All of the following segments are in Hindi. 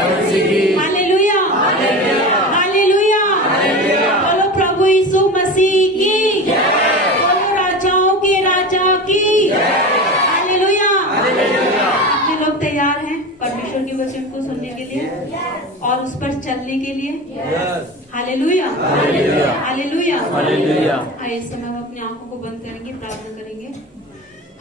Hallelujah, hallelujah. बोलो प्रभु यीशु मसीह की, बोलो राजाओं के राजा की। हालेलुया। आप लोग तैयार हैं परमेश्वर के वचन को सुनने के लिए और उस पर चलने के लिए? Hallelujah, hallelujah. इस समय हम अपनी आंखों को बंद करेंगे, प्रार्थना करेंगे।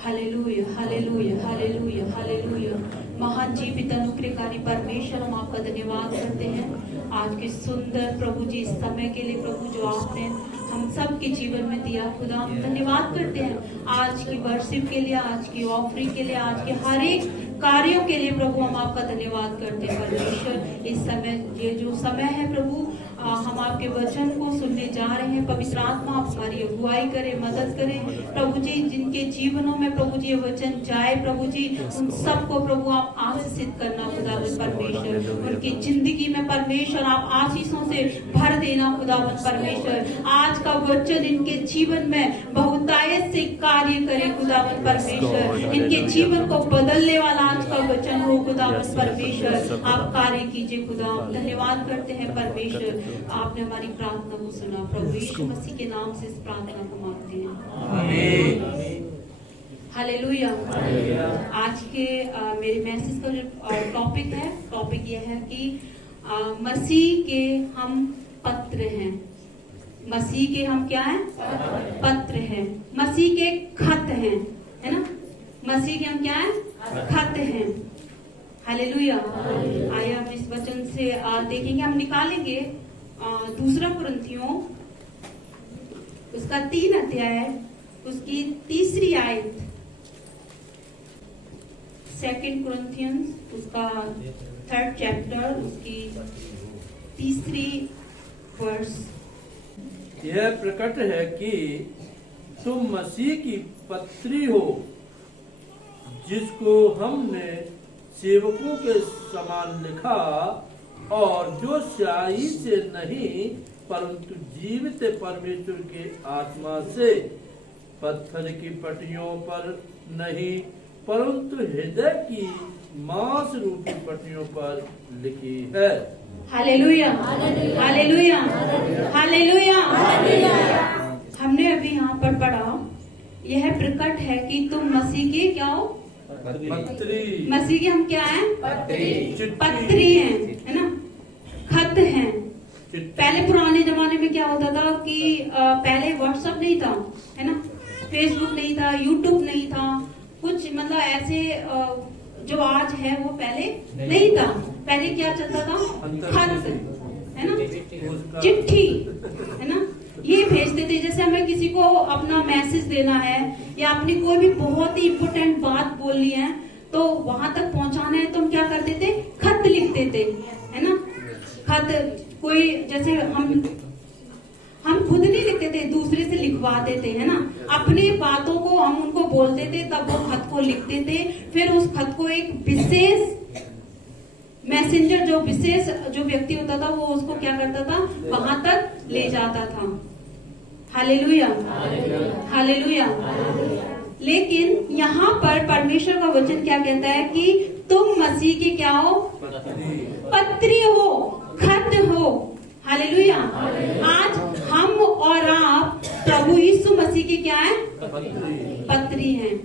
Hallelujah, hallelujah, hallelujah, hallelujah. महान जी पिता अनुग्रहकारी परमेश्वर, हम आपका धन्यवाद करते हैं आज के सुंदर प्रभु जी इस समय के लिए, प्रभु जो आपने हम सब के जीवन में दिया। खुदा हम धन्यवाद करते हैं आज की वर्शिप के लिए, आज की ऑफरिंग के लिए, आज के हर एक कार्यों के लिए। प्रभु हम आपका धन्यवाद करते हैं परमेश्वर। इस समय ये जो समय है प्रभु, हम आपके वचन को सुनने जा रहे हैं। पवित्र आत्मा आप हमारी अगुवाई करें, मदद करें प्रभु जी। जिनके जीवनों में प्रभु जी ये वचन जाए प्रभु जी, उन सबको प्रभु आप आशीषित करना खुदावंद परमेश्वर। उनकी जिंदगी में परमेश्वर आप आशीषों से भर देना खुदावंद परमेश्वर। आज का वचन इनके जीवन में बहुतायत से कार्य करे खुदावंद परमेश्वर। इनके जीवन को बदलने वाला आज का वचन हो खुदावंद परमेश्वर। आप कार्य कीजिए खुदा। धन्यवाद करते हैं परमेश्वर, आपने हमारी प्रार्थना को सुना। प्रभु यीशु मसीह के नाम से इस प्रार्थना को मांगते हैं, आमीन। हालेलुया। आज के मेरे मैसेज का जो टॉपिक यह है कि मसीह के हम पत्र हैं। मसीह के हम क्या हैं? पत्र हैं। मसीह के खत हैं, है ना? मसीह के हम क्या हैं? खत हैं। हालेलुया। आइए हम इस वचन से देखेंगे, हम निकालेंगे दूसरा कुरिन्थियों उसका 3 अध्याय उसकी 3री आयत। 2 कुरिन्थियंस उसका 3rd चैप्टर उसकी 3री वर्स। यह प्रकट है कि तुम मसीह की पत्री हो, जिसको हमने सेवकों के समान लिखा, और जो स्याही से नहीं परंतु जीवित परमेश्वर के आत्मा से, पत्थर की पट्टियों पर नहीं परंतु हृदय की मांस रूपी पट्टियों पर लिखी है। Hallelujah, hallelujah, hallelujah. हमने अभी यहाँ पर पढ़ा, यह प्रकट है कि तुम मसीह के क्या हो? पत्री। मसीह के हम क्या हैं? पत्री हैं, है ना? खत हैं। पहले पुराने जमाने में क्या होता था कि पहले व्हाट्सएप नहीं था, है ना? फेसबुक नहीं था, यूट्यूब नहीं था, कुछ मतलब ऐसे जो आज है वो पहले नहीं था। पहले क्या चलता था? खत, है ना? चिट्ठी, है ना? ये भेजते थे। जैसे हमें किसी को अपना मैसेज देना है या अपनी कोई भी बहुत ही इम्पोर्टेंट बात बोलनी है तो वहां तक पहुंचाना है तो हम क्या करते थे? खत लिखते थे, है ना? खत कोई जैसे हम खुद नहीं लिखते थे, दूसरे से लिखवाते थे, है ना? अपनी बातों को हम उनको बोलते थे, तब वो खत को लिखते थे। फिर उस खत को एक विशेष मैसेंजर, जो विशेष जो व्यक्ति होता था, वो उसको क्या करता था? वहां तक ले जाता था। Hallelujah, hallelujah. लेकिन यहाँ पर परमेश्वर का वचन क्या कहता है कि तुम मसीह के क्या हो? पत्री हो, खत हो। हालेलुया। आज हम और आप प्रभु यीशु मसीह के क्या है? पत्री हैं।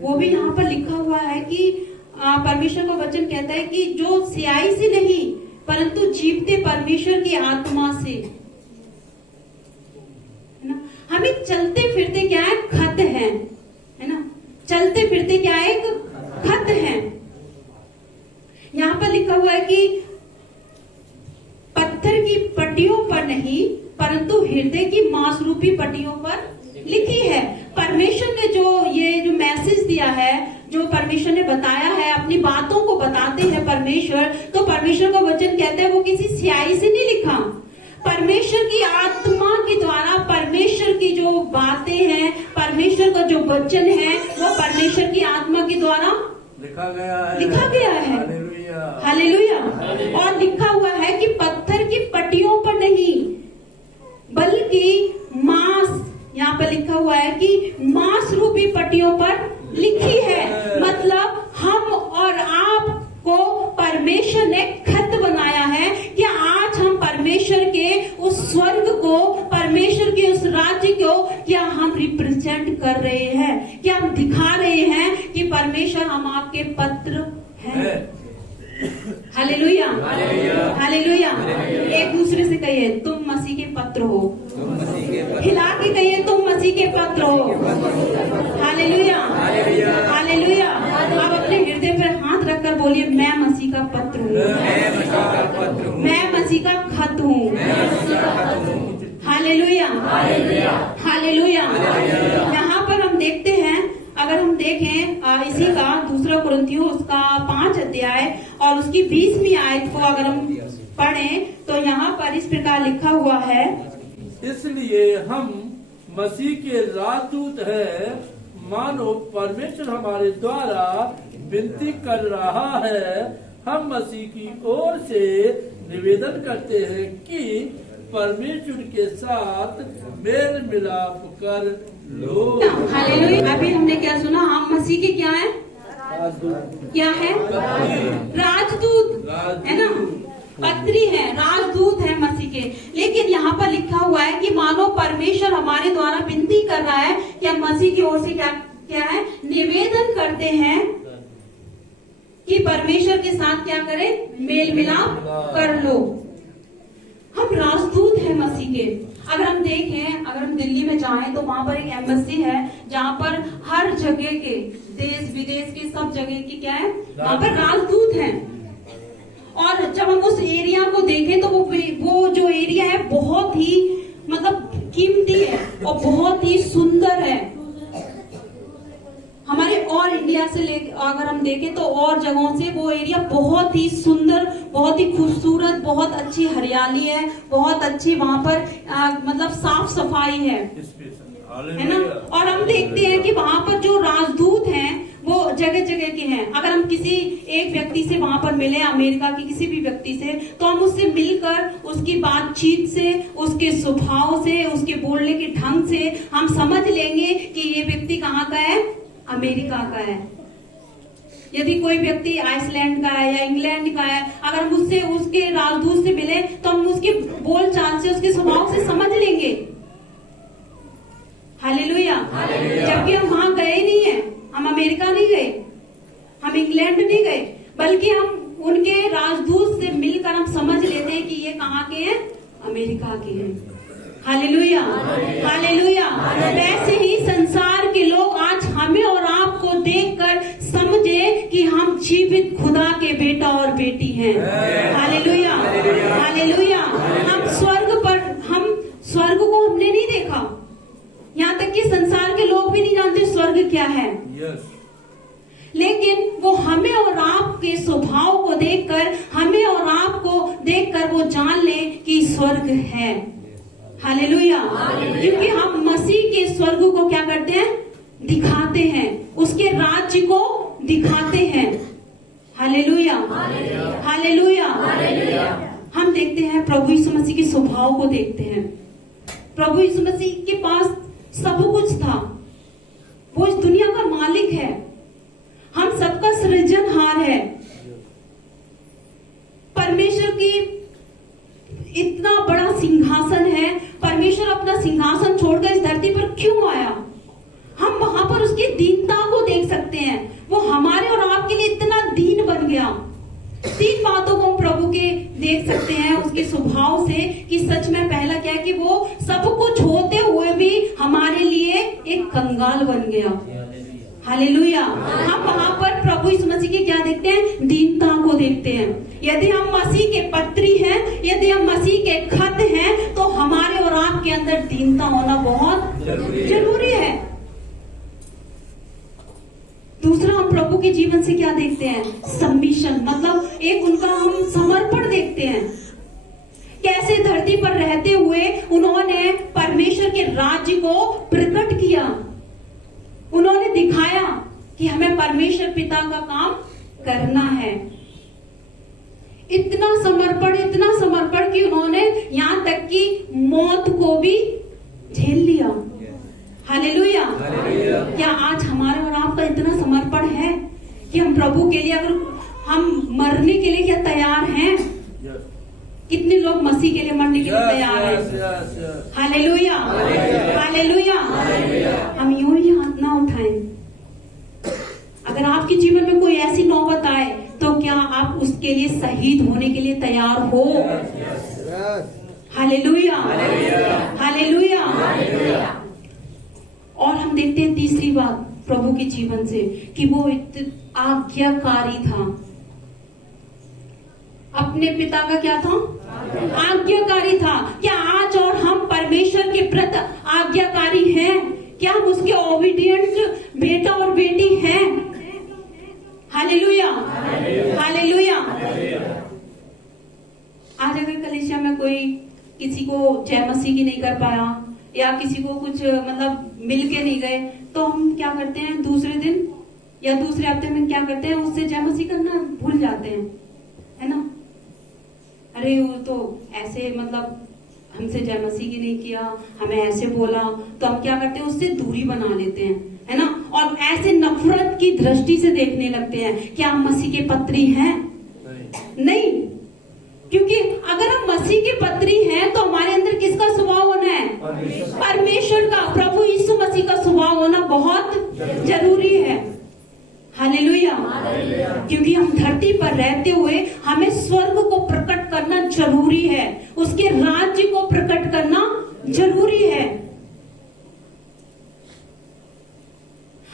वो भी यहाँ पर लिखा हुआ है कि परमेश्वर का वचन कहता है कि जो स्याही से नहीं परंतु जीवते परमेश्वर की आत्मा से, है ना? हमें चलते फिरते क्या है? खत है ना? चलते फिरते क्या है? एक खत है। यहाँ पर लिखा हुआ है कि पत्थर की पट्टियों पर नहीं परंतु हृदय की मांस रूपी पट्टियों पर लिखी है। परमेश्वर ने जो ये जो मैसेज दिया है, जो परमेश्वर ने बताया है, अपनी बातों को बताते हैं परमेश्वर, तो परमेश्वर का वचन कहता है वो किसी स्याही से नहीं लिखा। परमेश्वर की आत्मा के द्वारा परमेश्वर की जो बातें हैं, परमेश्वर का जो वचन है, वो परमेश्वर की आत्मा के द्वारा लिखा गया है। हालेलुया। और लिखा हुआ है कि पत्थर की पट्टियों पर नहीं बल्कि मांस, यहाँ पर लिखा हुआ है कि मांस रूपी पट्टियों पर लिखी है। मतलब हम परमेश्वर हम आपके पत्र हैं। है। Hallelujah, hallelujah. एक दूसरे से कहिए तुम मसीह के पत्र हो। हिला के कहिए तुम मसीह के पत्र हो। Hallelujah, hallelujah. आप अपने हृदय पर हाथ रखकर बोलिए मैं मसीह का पत्र हूँ, मैं मसीह का खत हूँ। Hallelujah, hallelujah. यहाँ पर हम देखते हैं, अगर हम देखें इसी का 2 कुरिन्थियों उसका 5 अध्याय और उसकी 20वीं आयत को अगर हम पढ़ें तो यहाँ पर इस प्रकार लिखा हुआ है, इसलिए हम मसीह के राजदूत हैं, मानो परमेश्वर हमारे द्वारा विनती कर रहा है। हम मसीह की ओर से निवेदन करते हैं कि परमेश्वर के साथ मेल मिलाप कर लो। हालेलुया। अभी हमने क्या सुना? हम मसीह के क्या है? क्या है? राजदूत है ना, पत्री है, राजदूत है मसीह के। लेकिन यहाँ पर लिखा हुआ है कि मानो परमेश्वर हमारे द्वारा विनती कर रहा है कि हम मसीह की ओर से क्या क्या है? निवेदन करते हैं कि परमेश्वर के साथ क्या करें? मेल मिलाप कर लो। हम राजदूत हैं मसीह के। अगर हम देखें, अगर हम दिल्ली में जाएं तो वहां पर एक एम्बेसी है जहां पर हर जगह के, देश विदेश के सब जगह की क्या है? वहां पर राजदूत हैं। और जब हम उस एरिया को देखें तो वो जो एरिया है बहुत ही मतलब कीमती है और बहुत ही सुंदर है। हमारे और इंडिया से अगर हम देखें तो और जगहों से वो एरिया बहुत ही सुंदर, बहुत ही खूबसूरत, बहुत अच्छी हरियाली है, बहुत अच्छी वहां पर मतलब साफ सफाई है ना। और हम देखते हैं कि वहां पर जो राजदूत हैं वो जगह जगह के हैं। अगर हम किसी एक व्यक्ति से वहां पर मिले, अमेरिका के किसी भी व्यक्ति से, तो हम उससे मिलकर उसकी बातचीत से, उसके स्वभाव से, उसके बोलने के ढंग से हम समझ लेंगे कि ये व्यक्ति कहाँ का है? अमेरिका का है। यदि कोई व्यक्ति आइसलैंड का है या इंग्लैंड का है, अगर हम उससे उसके राजदूत से मिले तो हम उसके बोल चाल से, उसके स्वभाव से समझ लेंगे। हालेलुया। जबकि हम वहां गए नहीं है, हम अमेरिका नहीं गए, हम इंग्लैंड नहीं गए, बल्कि हम उनके राजदूत से मिलकर हम समझ लेते हैं कि ये कहाँ के हैं? अमेरिका के हैं। Hallelujah, hallelujah. वैसे ही संसार के लोग आज हमें और आपको देखकर समझे कि हम जीवित खुदा के बेटा और बेटी हैं। Hallelujah, hallelujah. हम स्वर्ग को हमने नहीं देखा, यहाँ तक कि संसार के लोग भी नहीं जानते स्वर्ग क्या है। लेकिन वो हमें और आपके स्वभाव को देखकर, हमें और आपको देखकर वो जान ले कि स्वर्ग है। हालेलुया। क्योंकि हम मसीह के स्वर्ग को क्या करते हैं? दिखाते हैं, उसके राज्य को दिखाते हैं। Hallelujah, hallelujah. हम देखते हैं प्रभु यीशु मसीह के स्वभाव को देखते हैं। प्रभु यीशु मसीह के पास सब कुछ था, वो इस दुनिया का मालिक है, हम सबका सृजनहार है। परमेश्वर की इतना बड़ा सिंहासन है, परमेश्वर अपना सिंहासन छोड़कर इस धरती पर क्यों आया? हम वहां पर उसकी दीनता को देख सकते हैं। वो हमारे और आपके लिए इतना दीन बन गया। 3 बातों को हम प्रभु के देख सकते हैं उसके स्वभाव से कि सच में पहला क्या है कि वो सब कुछ होते हुए भी हमारे लिए एक कंगाल बन गया। हालेलुया। हम वहां पर प्रभु यीशु मसीह के क्या देखते हैं? दीनता को देखते हैं। यदि हम मसीह के पत्री हैं, यदि हम मसीह के खत हैं, तो हमारे और आपके अंदर दीनता होना बहुत जरूरी है। दूसरा, हम प्रभु के जीवन से क्या देखते हैं? सबमिशन, मतलब एक उनका हम समर्पण देखते हैं। कैसे धरती पर रहते हुए उन्होंने परमेश्वर के राज्य को प्रकट किया, उन्होंने दिखाया कि हमें परमेश्वर पिता का काम करना है। इतना समर्पण कि उन्होंने यहाँ तक कि मौत को भी झेल लिया। हालेलुया। क्या आज हमारे और आपका इतना समर्पण है कि हम प्रभु के लिए, अगर हम मरने के लिए क्या तैयार हैं? कितने लोग मसीह के लिए मरने के लिए तैयार हैं? Hallelujah, hallelujah. हम यूं ही हाथ ना उठाएं, अगर आपके जीवन में कोई ऐसी नौबत आए तो क्या आप उसके लिए शहीद होने के लिए तैयार हो? Hallelujah, hallelujah. और हम देखते हैं तीसरी बात प्रभु के जीवन से कि वो आज्ञाकारी था। अपने पिता का क्या था? आज्ञाकारी था। क्या आज और हम परमेश्वर के प्रति आज्ञाकारी हैं? क्या हम उसके ओबीडिएंट बेटा और बेटी हैं? Hallelujah, hallelujah. आज अगर कलीसिया में कोई किसी को जय मसीह की नहीं कर पाया या किसी को कुछ मतलब मिल के नहीं गए, तो हम क्या करते हैं? दूसरे दिन या दूसरे हफ्ते में क्या करते हैं? उससे जय मसीह करना भूल जाते हैं, है ना? अरे वो तो ऐसे मतलब हमसे जय मसीह की नहीं किया, हमें ऐसे बोला, तो हम क्या करते हैं? उससे दूरी बना लेते हैं, है ना? और ऐसे नफरत की दृष्टि से देखने लगते हैं। क्या हम मसीह के पत्री हैं? नहीं। क्योंकि अगर हम मसीह के पत्री हैं तो हमारे अंदर किसका स्वभाव होना है? परमेश्वर का, प्रभु यीशु मसीह का स्वभाव होना बहुत जरूरी है। हालेलुया। क्योंकि हम धरती पर रहते हुए हमें स्वर्ग को प्रकट करना जरूरी है, उसके राज्य को प्रकट करना जरूरी है।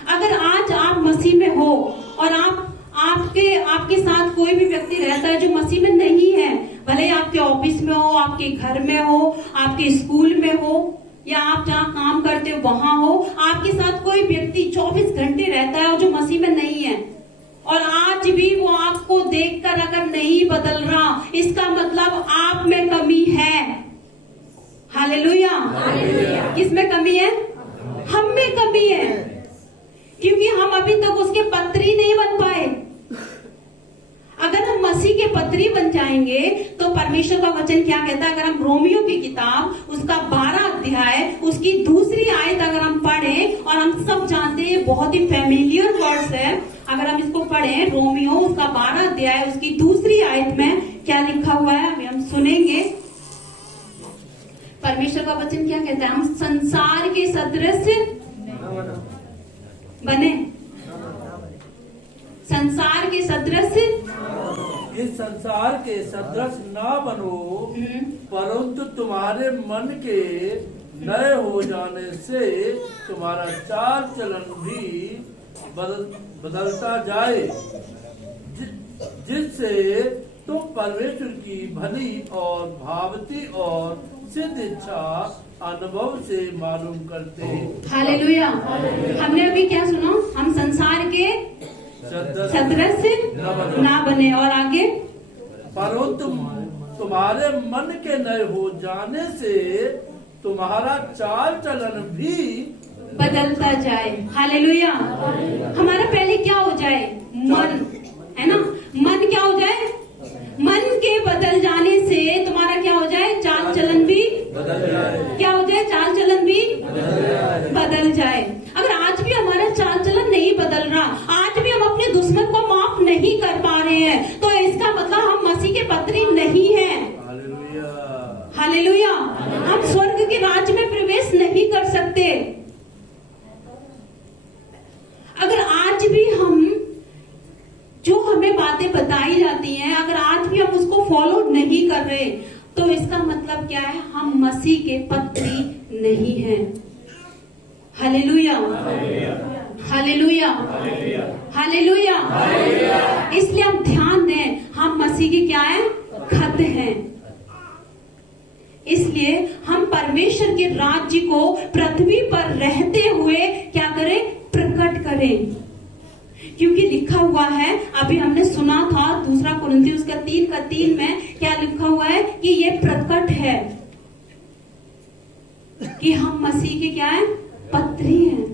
अगर आज आप मसीह में हो और आपके साथ कोई भी व्यक्ति रहता है जो मसीह में नहीं है, भले आपके ऑफिस में हो, आपके घर में हो, आपके स्कूल में हो या आप जहाँ काम करते हो वहां हो, आपके साथ कोई व्यक्ति 24 घंटे रहता है और जो मसीह में नहीं है, और आज भी वो आपको देखकर अगर नहीं बदल रहा, इसका मतलब आप में कमी है। हालेलुया। किस में कमी है? हम में कमी है, क्योंकि हम अभी तक उसके पत्री नहीं बन पाए। अगर हम मसीह के पत्री बन जाएंगे तो परमेश्वर का वचन क्या कहता है? अगर हम रोमियो की किताब उसका 12 अध्याय उसकी दूसरी आयत अगर हम पढ़ें, और हम सब जानते हैं बहुत ही फैमिलियर वर्ड्स है, अगर हम इसको पढ़ें, रोमियो उसका 12 अध्याय उसकी दूसरी आयत में क्या लिखा हुआ है अभी हम सुनेंगे। परमेश्वर का वचन क्या कहता है? हम संसार के सदृश बने, संसार के सदृश, इस संसार के सदृश ना बनो, परंतु तुम्हारे मन के नए हो जाने से तुम्हारा चाल चलन भी बदलता जाए, जिससे तुम परमेश्वर की भली और भावती और सिद्ध इच्छा अनुभव से मालूम करते हैं। हालेलुया। हमने अभी क्या सुना? हम संसार के सदृश ना बने, और आगे परंतु तुम्हारे मन के नए हो जाने से तुम्हारा चाल चलन भी बदलता जाए। हालेलुया। हमारा पहले क्या हो जाए? मन, है ना? मन क्या हो जाए? मन के बदल जाने से तुम्हारा क्या हो जाए? चाल चलन भी बदल जाए। क्या हो जाए? चाल चलन भी बदल जाए। अगर आज भी हमारा चाल चलन नहीं बदल रहा, आज भी हम अपने दुश्मन को माफ नहीं कर पा रहे हैं, तो इसका मतलब हम मसीह के पत्री नहीं हैं। हालेलुया। हम स्वर्ग के राज्य में प्रवेश नहीं कर सकते। अगर आज भी हम जो हमें बातें बताई जाती हैं, अगर आज भी हम उसको फॉलो नहीं कर रहे, तो इसका मतलब क्या है? हम मसीह के पत्री नहीं हैं। Hallelujah, hallelujah, hallelujah. इसलिए हम ध्यान दें, हम मसीह के क्या है? खत हैं। इसलिए हम परमेश्वर के राज्य को पृथ्वी पर रहते हुए क्या करें? प्रकट करें। क्योंकि लिखा हुआ है, अभी हमने सुना था 2 कुरिन्थियों का 3:3 में क्या लिखा हुआ है? कि ये प्रकट है कि हम मसीह के क्या है? पत्री हैं।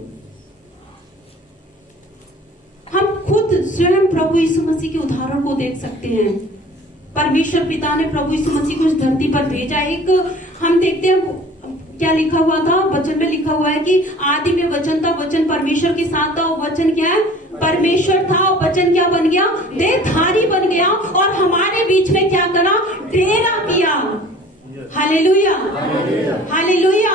हम खुद स्वयं प्रभु यीशु मसीह के उदाहरण को देख सकते हैं। परमेश्वर पिता ने प्रभु यीशु मसीह को इस धरती पर भेजा। एक हम देखते हैं क्या लिखा हुआ था वचन में, लिखा हुआ है कि आदि में वचन था, वचन परमेश्वर के साथ था, और वचन क्या है? परमेश्वर था, और वचन क्या बन गया? देहधारी बन गया और हमारे बीच में क्या करा? डेरा किया। Hallelujah, hallelujah.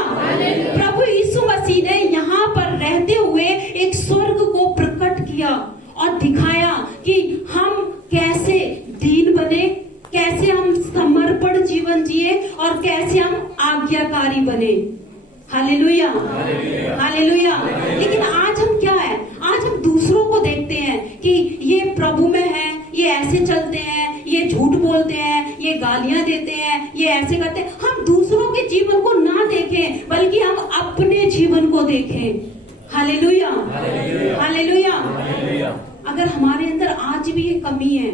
प्रभु यीशु मसीह ने यहाँ पर रहते हुए एक स्वर्ग को प्रकट किया, और दिखाया कि हम कैसे दीन बने, कैसे हम समर्पण जीवन जिए और कैसे हम आज्ञाकारी बने। Hallelujah, hallelujah. लेकिन आज हम क्या है, आज हम दूसरों को देखते हैं कि ये प्रभु में है, ये ऐसे चलते हैं, ये झूठ बोलते हैं, ये गालियां देते हैं, ये ऐसे करते हैं। हम दूसरों के जीवन को ना देखें बल्कि हम अपने जीवन को देखें। Hallelujah, hallelujah. अगर हमारे अंदर आज भी ये कमी है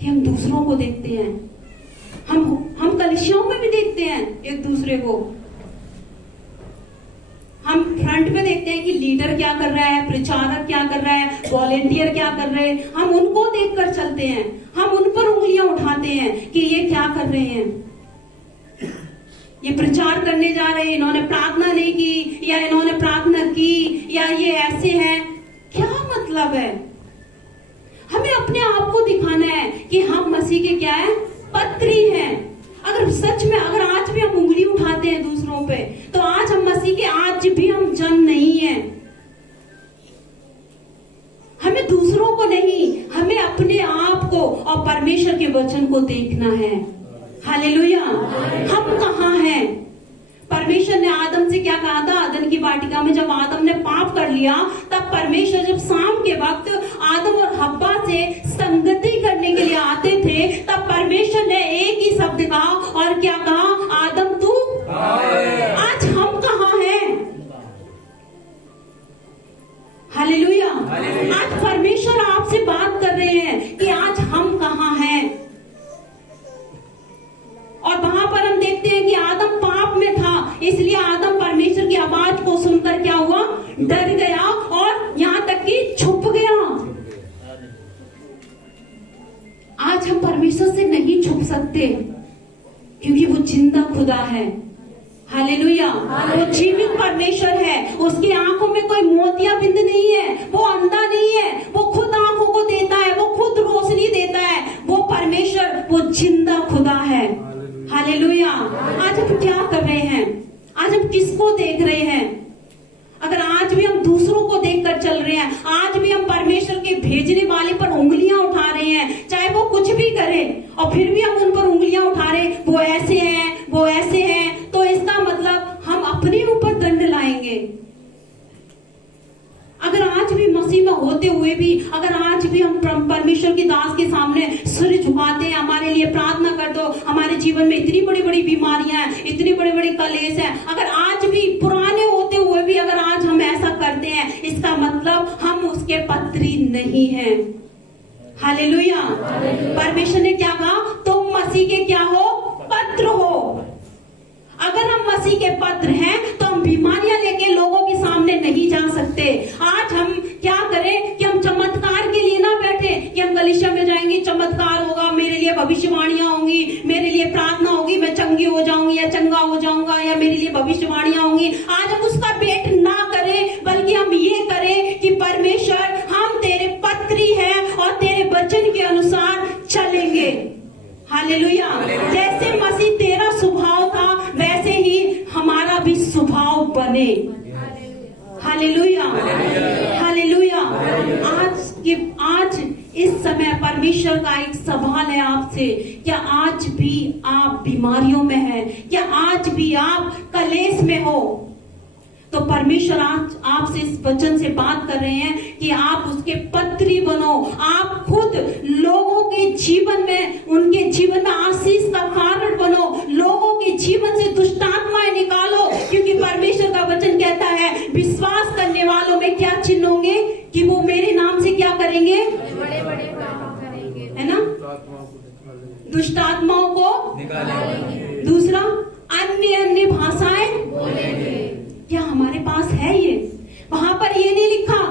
कि हम दूसरों को देखते हैं, हम कलीसियाओं में भी देखते हैं एक दूसरे को, हम फ्रंट में देखते हैं कि लीडर क्या कर रहा है, प्रचारक क्या कर रहा है, वॉलेंटियर क्या कर रहे हैं, हम उनको देखकर चलते हैं, हम उन पर उंगलियां उठाते हैं कि ये क्या कर रहे हैं, ये प्रचार करने जा रहे हैं, इन्होंने प्रार्थना नहीं की या इन्होंने प्रार्थना की या ये ऐसे हैं। क्या मतलब है? हमें अपने आप को दिखाना है कि हम मसीह के क्या है, पत्री हैं। अगर सच में अगर आज भी हम उंगली उठाते हैं दूसरों पे, तो आज हम मसीह के आज भी हम जन नहीं है। हमें दूसरों को नहीं, हमें अपने आप को और परमेश्वर के वचन को देखना है। हालेलुया। हम कहाँ हैं? परमेश्वर ने आदम से क्या कहा था? आदम की वाटिका में जब आदम ने पाप कर लिया, तब परमेश्वर जब शाम के वक्त आदम और हव्वा से संगति करने के लिए आते थे, तब परमेश्वर ने एक ही शब्द कहा और क्या कहा? आदम तू। आज हम कहाँ हैं? हालेलुया। आज परमेश्वर आपसे बात कर रहे हैं कि आज हम कहाँ हैं। और वहां पर हम देखते हैं कि आदम पाप में था, इसलिए आदम परमेश्वर की आवाज को सुनकर क्या हुआ? डर गया और यहां तक कि छुप गया। आज हम परमेश्वर से नहीं छुप सकते क्योंकि वो जिंदा खुदा है। हालेलुया। वो जीवित परमेश्वर है, उसकी आंखों में कोई मोतिया बिंद नहीं है, वो अंधा नहीं है, वो खुद आंखों को देता है, वो खुद रोशनी देता है। वो परमेश्वर वो जिंदा खुदा है। हालेलुया। आज हम क्या कर रहे हैं? आज हम किसको देख रहे हैं? अगर आज भी हम दूसरों को देखकर चल रहे हैं, आज भी हम परमेश्वर के भेजने वाले पर उंगलियां उठा रहे हैं, चाहे वो कुछ भी करे और फिर भी हम उन पर उंगलियां उठा रहे, वो ऐसे हैं, वो ऐसे हैं, तो इसका मतलब हम अपने ऊपर दंड लाएंगे। अगर आज भी मसीह में होते हुए भी अगर आज भी हम परमेश्वर की दास के सामने सिर झुकाते हैं, हमारे लिए प्रार्थना कर दो, हमारे जीवन में इतनी बड़ी बड़ी बीमारियां हैं, इतनी बड़ी बड़ी कलेश है, अगर आज भी पुराने होते हुए भी अगर आज हम ऐसा करते हैं, इसका मतलब हम उसके पत्री नहीं हैं। हालेलुया। परमेश्वर ने क्या कहा? तुम मसीह के क्या हो? पत्र हो। अगर हम मसीह के पत्र हैं तो हम बीमारियां लेके लोगों के सामने नहीं जा सकते। आज हम क्या करें कि हम चमत्कार के लिए ना बैठे कि हम कलीसिया में जाएंगे, चमत्कार होगा, मेरे लिए भविष्यवाणियां होंगी, मेरे लिए प्रार्थना होगी, मैं चंगी हो जाऊंगी या चंगा हो जाऊंगा, या मेरे लिए भविष्यवाणियां होंगी। आज हम उसका वेट ना करें बल्कि हम ये करें कि परमेश्वर हम तेरे पत्री हैं और तेरे वचन के अनुसार चलेंगे। हालेलुया। जैसे मसीह तेरा स्वभाव था वैसे ही हमारा भी स्वभाव बने। Hallelujah, hallelujah. आज इस समय परमेश्वर का एक सवाल है आपसे, क्या आज भी आप बीमारियों में हैं? क्या आज भी आप कलेश में हो? तो परमेश्वर आज आपसे इस वचन से बात कर रहे हैं कि आप उसके पत्री बनो। आप खुद लोगों के जीवन में, उनके जीवन में आशीष का कारण बनो। लोगों के जीवन से दुष्ट आत्माएं निकालो, क्योंकि परमेश्वर का वचन कहता है विश्वास करने वालों में क्या चिन्ह होंगे कि वो मेरे नाम से क्या करेंगे? बड़े बड़े काम करेंगे, है ना? दुष्ट आत्माओं को निकालेंगे। दूसरा, अन्य अन्य भाषाएं बोलेंगे। क्या हमारे पास है ये? वहां पर ये नहीं लिखा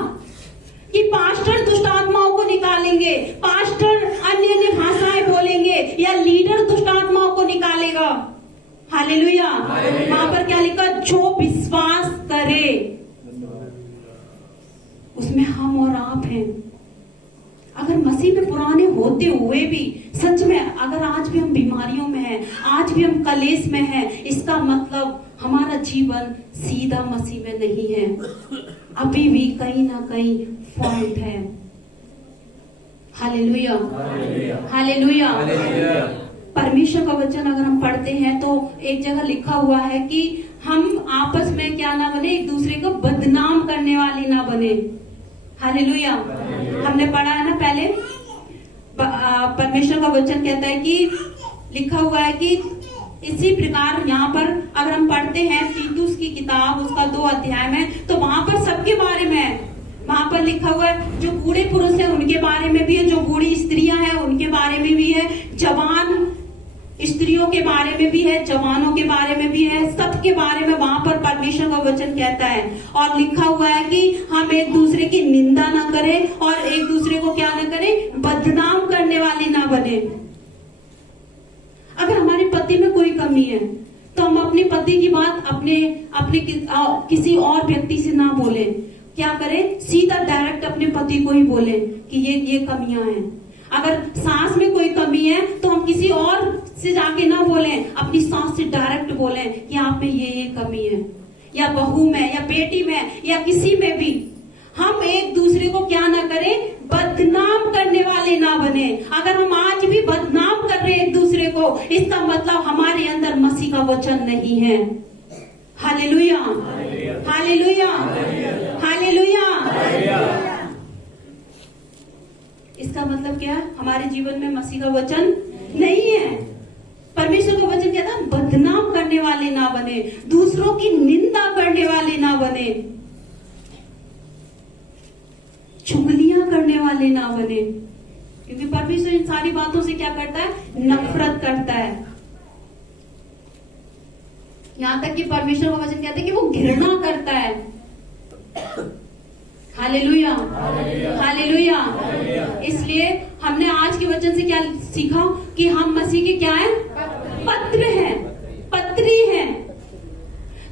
कि पास्टर दुष्ट आत्माओं को निकालेंगे, पास्टर अन्य अन्य भाषाएं बोलेंगे या लीडर दुष्ट आत्माओं को निकालेगा। हालेलुया। वहां पर क्या लिखा? जो विश्वास करे, उसमें हम और आप हैं। अगर मसीह में पुराने होते हुए भी सच में अगर आज भी हम बीमारियों में हैं, आज भी हम कलेश में हैं, इसका मतलब हमारा जीवन सीधा मसीह में नहीं है। अभी भी कहीं ना कहीं फॉल्ट है। Hallelujah, hallelujah. परमेश्वर का वचन अगर हम पढ़ते हैं तो एक जगह लिखा हुआ है कि हम आपस में क्या ना बने, एक दूसरे को बदनाम करने वाली ना बने। हालेलुया। हमने पढ़ा है ना पहले, परमेश्वर का वचन कहता है कि लिखा हुआ है कि इसी प्रकार यहाँ पर अगर हम पढ़ते हैं तीतुस की किताब उसका 2 अध्याय में, तो वहां पर सबके बारे में है। वहां पर लिखा हुआ है जो बूढ़े पुरुष है उनके बारे में भी है, जो बूढ़ी स्त्रियां हैं उनके बारे में भी है, जवान स्त्रियों के बारे में भी है, जवानों के बारे में भी है, सबके बारे में वहां पर परमेश्वर का वचन कहता है। और लिखा हुआ है कि हम एक दूसरे की निंदा ना करें और एक दूसरे को क्या ना करें, बदनाम करने वाले ना बने। अगर हमारे पति में कोई कमी है तो हम अपने पति की बात अपने किसी और व्यक्ति से ना बोले। क्या करें, सीधा डायरेक्ट अपने पति को ही बोले कि ये कमियां हैं। अगर सास में कोई कमी है तो हम किसी और से जाके ना बोले, अपनी सास से डायरेक्ट बोले कि आप में ये कमी है, या बहू में या बेटी में या किसी में भी। हम एक दूसरे को क्या ना करें, बदनाम करने वाले ना बने। अगर हम आज भी बदनाम कर रहे हैं एक दूसरे को, इसका मतलब हमारे अंदर मसीह का वचन नहीं है। Hallelujah, hallelujah, hallelujah. इसका मतलब क्या है, हमारे जीवन में मसीह का वचन नहीं है। परमेश्वर का वचन कहता है बदनाम करने वाले ना बने, दूसरों की निंदा करने वाले ना बने, चुगलियां करने वाले ना बने, क्योंकि परमेश्वर इन सारी बातों से क्या करता है, नफरत करता है। यहां तक कि परमेश्वर का वचन कहता है कि वो घृणा करता है। Hallelujah, hallelujah. इसलिए हमने आज के वचन से क्या सीखा कि हम मसीह के क्या है, पत्र हैं, पत्री हैं।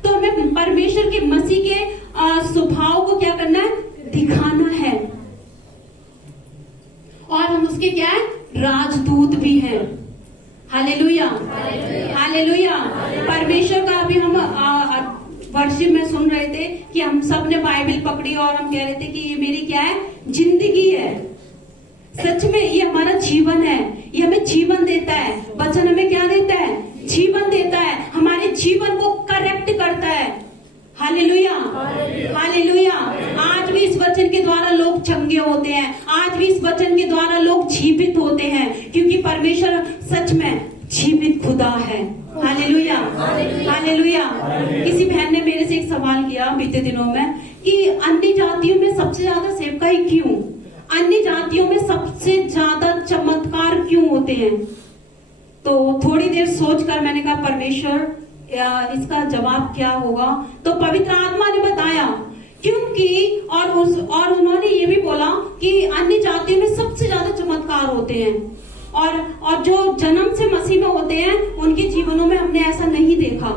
तो हमें परमेश्वर के मसीह के स्वभाव को क्या करना है, दिखाना है। और हम उसके क्या है, राजदूत भी हैं। Hallelujah, hallelujah. परमेश्वर का अभी हम वर्षिप में सुन रहे थे कि हम सब ने बाइबल पकड़ी और हम कह रहे थे कि ये मेरी क्या है, जिंदगी है। सच में ये हमारा जीवन है, ये हमें जीवन देता है। वचन हमें क्या देता है, जीवन देता है, हमारे जीवन को करेक्ट करता है। Hallelujah, hallelujah. आज भी इस वचन के द्वारा लोग चंगे होते हैं, आज भी इस वचन के द्वारा लोग जीवित होते हैं, क्योंकि परमेश्वर सच में जीवित खुदा है। Hallelujah, hallelujah. किसी बहन ने मेरे से एक सवाल किया बीते दिनों में कि अन्य जातियों में सबसे ज्यादा सेवकाई क्यों, अन्य जातियों में सबसे ज्यादा चमत्कार क्यों होते हैं। तो थोड़ी देर सोचकर मैंने कहा परमेश्वर इसका जवाब क्या होगा। तो पवित्र आत्मा ने बताया क्योंकि और उन्होंने ये भी बोला कि अन्य जातियों में सबसे ज्यादा चमत्कार होते हैं और जो जन्म से मसीह में होते हैं उनके जीवनों में हमने ऐसा नहीं देखा।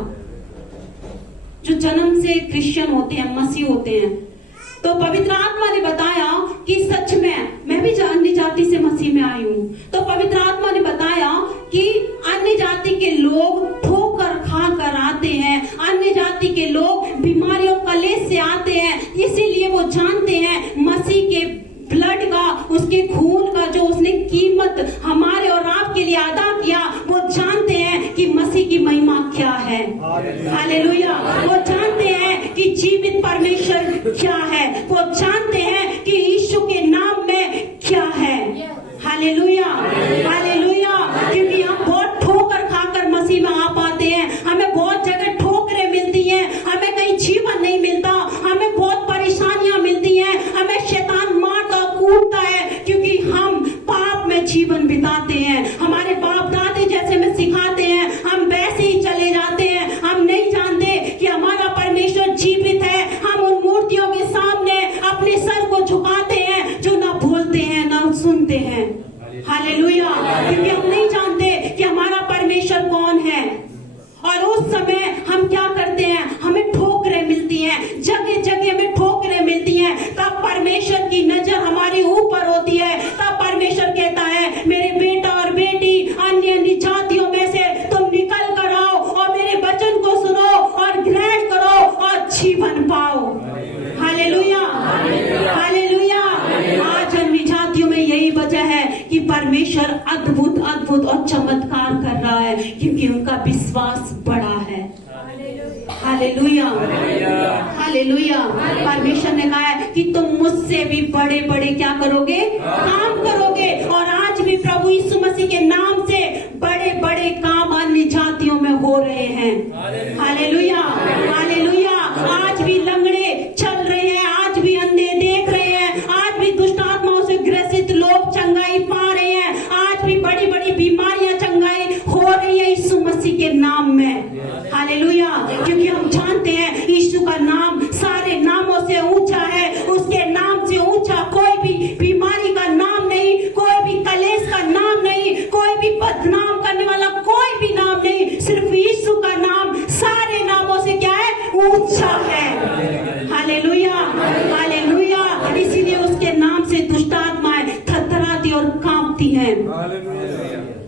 जो जन्म से क्रिश्चियन होते हैं, मसीह होते हैं। तो पवित्र आत्मा ने बताया कि सच में मैं भी अन्य जाति से मसीह में आई हूँ। तो पवित्र आत्मा ने बताया कि अन्य जाति के लोग ठोकर खा कर आते हैं, अन्य जाति के लोग बीमारियों कलेश से आते हैं, इसीलिए वो जानते हैं मसीह के ब्लड का, उसके खून का जो उसने कीमत हमारे और आपके लिए अदा किया, वो जानते हैं कि मसीह की महिमा क्या है। हालेलुया। वो जानते हैं कि जीवित परमेश्वर क्या है, वो जानते हैं कि यीशु के नाम में क्या है। Hallelujah, hallelujah. क्योंकि हम बहुत ठोकर खाकर मसीह में आ पाते हैं, हमें बहुत जगह ठोकरें मिलती हैं, हमें कहीं जीवन नहीं मिलता, हमें बहुत परेशानियां मिलती हैं, हमें शैतान मारता कूटता है, क्योंकि हम पाप में जीवन बिताते हैं। हमारे बाप दादे जैसे में सिखाते हैं, हम वैसे ही चले जाते हैं। हम नहीं जानते कि हमारा परमेश्वर जीवित है। हम उन मूर्तियों के सामने अपने सर को झुकाते हैं जो ना बोलते हैं ना सुनते हैं। हालेलुया। क्योंकि हम नहीं जानते कि हमारा परमेश्वर कौन है। और उस समय हम क्या करते हैं, हमें ठोकरें मिलती हैं, जगह जगह में ठोकरें मिलती हैं। तब परमेश्वर की नजर हमारे ऊपर होती है। तब परमेश्वर कहता है मेरे बेटा और बेटी, अन्य जातियों में से तुम निकल कर आओ और मेरे वचन को सुनो और ग्रहण करो और जीवन पाओ। Hallelujah, hallelujah. आज अन्य जातियों में यही वजह है कि परमेश्वर अद्भुत अद्भुत और चमत्कार कर रहा है, क्योंकि उनका विश्वास बड़ा है। Hallelujah, hallelujah. परमेश्वर ने कहा है कि तुम मुझसे भी बड़े बड़े क्या करोगे, काम करोगे। और आज भी प्रभु यीशु मसीह के नाम से बड़े बड़े काम अन्य जातियों में हो रहे हैं। Hallelujah, hallelujah. आज भी लंगड़े चल रहे हैं, आज भी अंधे देख रहे हैं, आज भी दुष्ट आत्माओं से ग्रसित लोग चंगाई पा रहे हैं, आज भी बड़ी बड़ी बीमारियां चंगाई हो रही है यीशु मसीह के नाम में। हालेलुया, क्योंकि हम जानते हैं यीशु का नाम सारे नामों से ऊंचा है, उसके नाम से ऊंचा कोई भी बीमारी का नाम नहीं, कोई भी कलेश का नाम नहीं, कोई भी बदनाम करने वाला कोई भी नाम नहीं, सिर्फ यीशु का नाम सारे नामों से क्या है, ऊंचा है। Hallelujah, hallelujah. इसीलिए उसके नाम से दुष्ट आत्माएं थरथराती और कांपती हैं,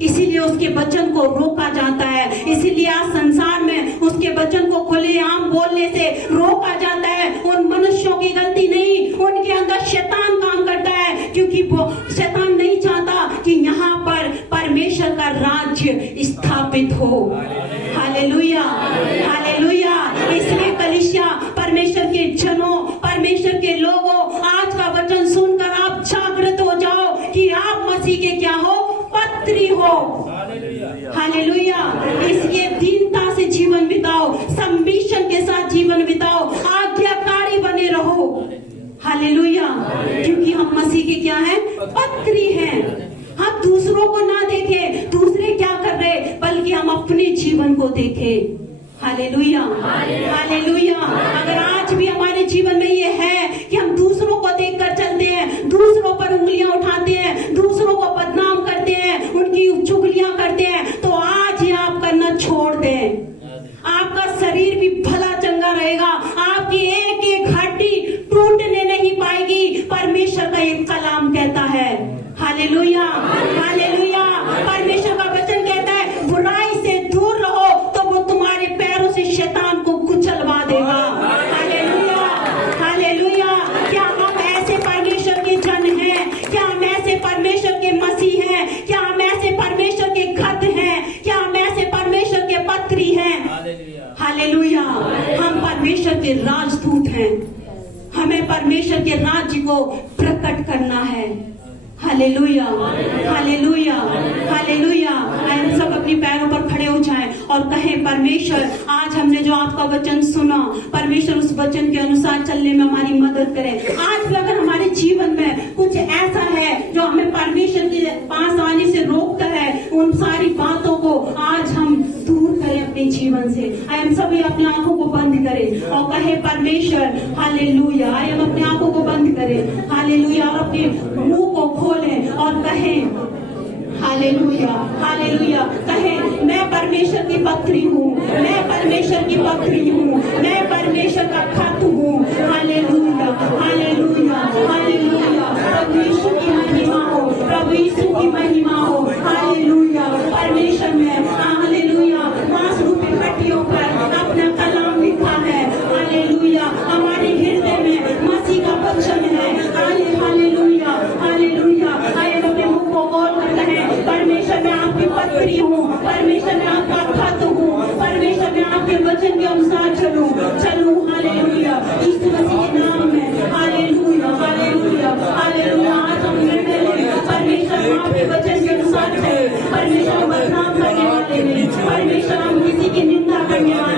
इसीलिए उसके वचन को रोका जाता है, इसीलिए आज संसार में उसके वचन को खुलेआम बोलने से रोका जाता है। उन मनुष्यों की गलती नहीं, उनके अंदर शैतान काम करता है, क्योंकि वो शैतान नहीं चाहता कि यहाँ पर परमेश्वर का राज्य स्थापित हो। Hallelujah, hallelujah. इसलिए कलीसिया, परमेश्वर के जनों, परमेश्वर के लोगों, आज का वचन सुनकर आप जागृत हो जाओ कि आप मसीह के क्या हो, पत्री हो। हालेलुया। इसलिए दीनता से जीवन बिताओ, संबिशन के साथ जीवन बिताओ, आज्ञाकारी बने रहो। हालेलुया, क्योंकि हम मसीह के क्या हैं, पत्री हैं। हम दूसरों को ना देखें दूसरे क्या कर रहे, बल्कि हम अपने जीवन को देखें। Hallelujah, hallelujah. अगर आज भी हमारे जीवन में ये है कि हम दूसरों को देखकर चलते हैं, दूसरों पर उंगलियां उठाते हैं, दूसरों को बदनाम करते हैं, उनकी चुगलियां करते हैं, तो आज ही आप करना छोड़ दें। आपका शरीर भी भला चंगा रहेगा, आपकी एक एक हड्डी टूटने नहीं पाएगी। परमेश्वर का एक कलाम कहता है, हालेलुया, हालेलुया। परमेश्वर का वचन कहता है बुराई से दूर रहो तो वो तुम्हारे पैरों से शैतान को कुचलवा देगा। Hallelujah, hallelujah. क्या हम ऐसे परमेश्वर के जन हैं? क्या हम ऐसे परमेश्वर के मसीह हैं? क्या हम ऐसे परमेश्वर के खत हैं? क्या हम ऐसे परमेश्वर के पत्री हैं? हालेलुया। हम परमेश्वर के राजदूत हैं, हमें परमेश्वर के राज्य को प्रकट करना है। Hallelujah, hallelujah, hallelujah. हम सब अपनी पैरों पर खड़े हो जाएं और कहें, परमेश्वर आज हमने जो आपका वचन सुना, परमेश्वर उस वचन के अनुसार चलने में हमारी मदद करें। आज भी अगर हमारे जीवन में कुछ ऐसा है जो हमें परमेश्वर के पास आने से रोकता है, उन सारी बातों को आज हम दूर करें अपने जीवन से। हम सभी अपनी आंखों को बंद करें और कहे, परमेश्वर, हालेलुया। हम अपनी आंखों को बंद करें, हालेलुया, और अपने मुंह को खोलें और कहें, हालेलुया, हालेलुया। कहें, मैं परमेश्वर की पत्री हूँ, मैं परमेश्वर की पत्री हूँ, मैं परमेश्वर का खत हूँ। Hallelujah, hallelujah, hallelujah. प्रभु यीशु की महिमा हो, प्रभु यीशु की महिमा हो। हालेलुया। परमेश्वर में, हालेलुया, मांस रूपी पट्टियों पर अपना कलाम लिखा है। हालेलुया। हमारे हृदय में मसीह का वचन है। Hallelujah, hallelujah. आइए अपने मुख को खोल कर कहें, परमेश्वर मैं आपकी पत्री हूँ, परमेश्वर मैं आपका खत हूँ, परमेश्वर मैं आपके वचन के अनुसार चलूं। हालेलुया, यीशु मसीह के नाम में। Hallelujah, hallelujah, hallelujah. आज हम निर्णय लें, परमेश्वर आपके वचन के अनुसार चले। परमेश्वर बदनाम करने वाले नहीं, परमेश्वर हम किसी की निंदा करने वाले